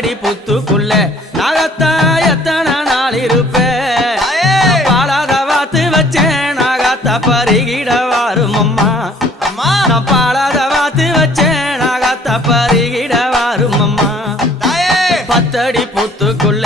பத்தடி புத்துக்குள்ள நாகத்தா எத்தனை நாள் இருப்பேன் பாலாத வாத்து வச்சேன் நாகத்தா பருகிட வாரும் அம்மா நான் பாலாத வாத்து வச்சேன் நாகத்தா பருகிட வாரும் அம்மா பத்தடி புத்துக்குள்ள